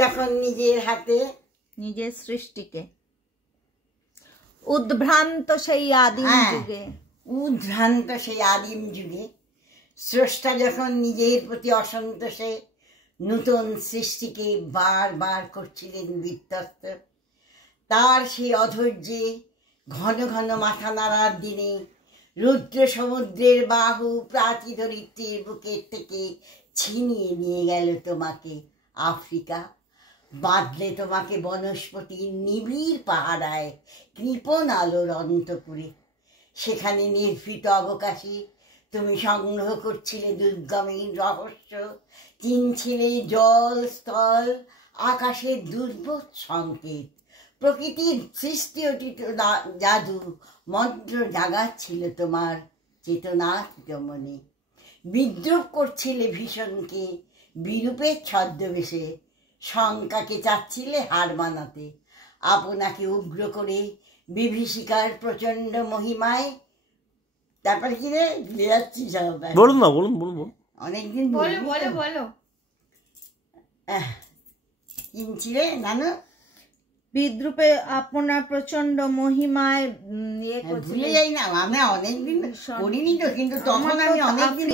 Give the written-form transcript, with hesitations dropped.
যখন নিজের হাতে নিজের সৃষ্টিকে উদ্ভ্রান্ত সেই আদিম যুগে, উদ্ভ্রান্ত সেই আদিম যুগে স্রষ্টা যখন নিজের প্রতি অসন্তোষে নূতন সৃষ্টিকে বারবার করছিলেন বিধ্বস্ত, তার সেই অধৈর্যে ঘন ঘন মাথা নাড়ার দিনে রুদ্র সমুদ্রের বাহু প্রাচী ধরিত্রীর বুকের থেকে ছিনিয়ে নিয়ে গেল তোমাকে আফ্রিকা, বাঁধলে তোমাকে বনস্পতির নিবিড় পাহারায় কৃপণ আলোর অন্তপুরে। সেখানে নির্ভীত অবকাশে তুমি সংগ্রহ করছিলে দুর্গমের রহস্য, চিনছিলে জল স্থল আকাশের দুর্বোধ সংকেত, প্রকৃতির সৃষ্টি অতীত জাদু মন্ত্র জাগাচ্ছিল তোমার চেতনাতীত মনে। বিদ্রুপ করছিলে ভীষণকে বিরূপের ছদ্মবেশে, শঙ্কাকে চাচ্ছিলে হার মানাতে, আপনাকে উগ্র করে বিভীষিকার প্রচন্ড মহিমায়। তারপরে কি রে ভুলে যাচ্ছি সব, বলুন না, বলুন বলুন বলুন, অনেকদিন বলো কিনছিলে নানু, বিদ্রুপে আপনার প্রচন্ড মহিমায় ভুলে যাই না, আমি অনেকদিন করিনি তো, কিন্তু তখন আমি অনেকদিন